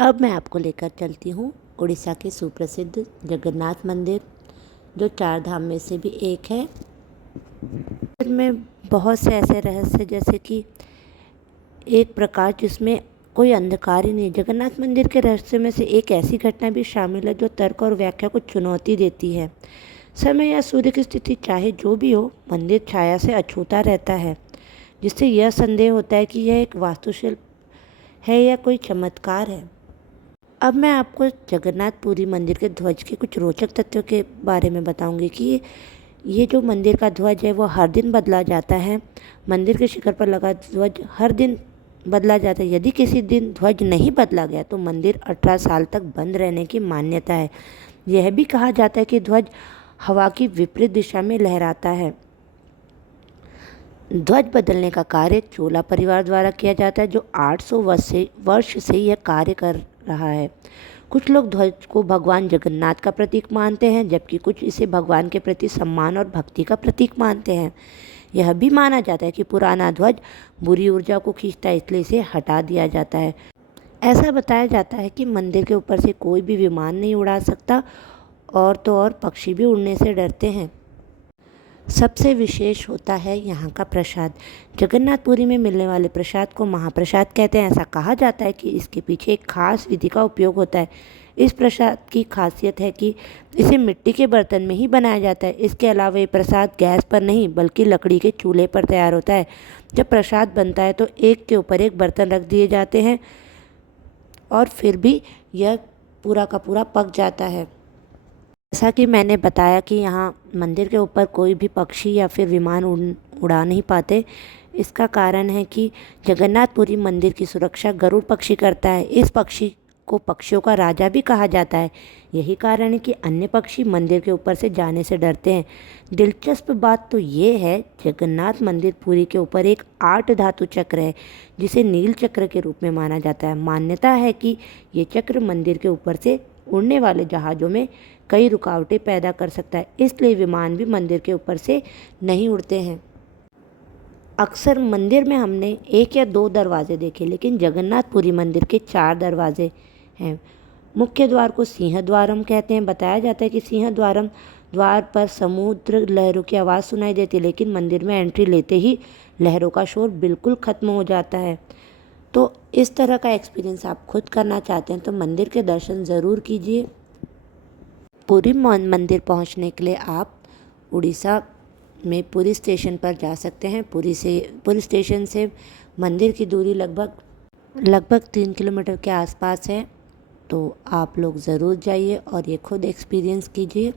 अब मैं आपको लेकर चलती हूँ उड़ीसा के सुप्रसिद्ध जगन्नाथ मंदिर, जो चार धाम में से भी एक है। मंदिर में बहुत से ऐसे रहस्य, जैसे कि एक प्रकाश जिसमें कोई अंधकार ही नहीं। जगन्नाथ मंदिर के रहस्य में से एक ऐसी घटना भी शामिल है जो तर्क और व्याख्या को चुनौती देती है। समय या सूर्य की स्थिति चाहे जो भी हो, मंदिर छाया से अछूता रहता है, जिससे यह संदेह होता है कि यह एक वास्तुशिल्प है या कोई चमत्कार है। अब मैं आपको जगन्नाथपुरी मंदिर के ध्वज के कुछ रोचक तथ्यों के बारे में बताऊंगी कि ये जो मंदिर का ध्वज है वो हर दिन बदला जाता है। मंदिर के शिखर पर लगा ध्वज हर दिन बदला जाता है। यदि किसी दिन ध्वज नहीं बदला गया तो मंदिर 18 साल तक बंद रहने की मान्यता है। यह भी कहा जाता है कि ध्वज हवा की विपरीत दिशा में लहराता है। ध्वज बदलने का कार्य चोला परिवार द्वारा किया जाता है, जो 800 वर्ष से यह कार्य कर रहा है। कुछ लोग ध्वज को भगवान जगन्नाथ का प्रतीक मानते हैं, जबकि कुछ इसे भगवान के प्रति सम्मान और भक्ति का प्रतीक मानते हैं। यह भी माना जाता है कि पुराना ध्वज बुरी ऊर्जा को खींचता है, इसलिए इसे हटा दिया जाता है। ऐसा बताया जाता है कि मंदिर के ऊपर से कोई भी विमान नहीं उड़ा सकता, और तो और पक्षी भी उड़ने से डरते हैं। सबसे विशेष होता है यहाँ का प्रसाद। जगन्नाथपुरी में मिलने वाले प्रसाद को महाप्रसाद कहते हैं। ऐसा कहा जाता है कि इसके पीछे एक खास विधि का उपयोग होता है। इस प्रसाद की खासियत है कि इसे मिट्टी के बर्तन में ही बनाया जाता है। इसके अलावा ये प्रसाद गैस पर नहीं बल्कि लकड़ी के चूल्हे पर तैयार होता है। जब प्रसाद बनता है तो एक के ऊपर एक बर्तन रख दिए जाते हैं और फिर भी यह पूरा का पूरा पक जाता है। जैसा कि मैंने बताया कि यहाँ मंदिर के ऊपर कोई भी पक्षी या फिर विमान उड़ा नहीं पाते। इसका कारण है कि जगन्नाथपुरी मंदिर की सुरक्षा गरुड़ पक्षी करता है। इस पक्षी को पक्षियों का राजा भी कहा जाता है। यही कारण है कि अन्य पक्षी मंदिर के ऊपर से जाने से डरते हैं। दिलचस्प बात तो ये है, जगन्नाथ मंदिर पुरी के ऊपर एक 8 धातु चक्र है, जिसे नील चक्र के रूप में माना जाता है। मान्यता है कि ये चक्र मंदिर के ऊपर से उड़ने वाले जहाज़ों में कई रुकावटें पैदा कर सकता है, इसलिए विमान भी मंदिर के ऊपर से नहीं उड़ते हैं। अक्सर मंदिर में हमने 1 या 2 दरवाजे देखे, लेकिन जगन्नाथपुरी मंदिर के 4 दरवाजे हैं। मुख्य द्वार को सिंह द्वारम कहते हैं। बताया जाता है कि सिंह द्वारम द्वार पर समुद्र लहरों की आवाज़ सुनाई देती है, लेकिन मंदिर में एंट्री लेते ही लहरों का शोर बिल्कुल ख़त्म हो जाता है। तो इस तरह का एक्सपीरियंस आप खुद करना चाहते हैं तो मंदिर के दर्शन ज़रूर कीजिए। पुरी मंदिर पहुंचने के लिए आप उड़ीसा में पुरी स्टेशन पर जा सकते हैं। पुरी स्टेशन से मंदिर की दूरी लगभग 3 किलोमीटर के आसपास है। तो आप लोग ज़रूर जाइए और ये खुद एक्सपीरियंस कीजिए।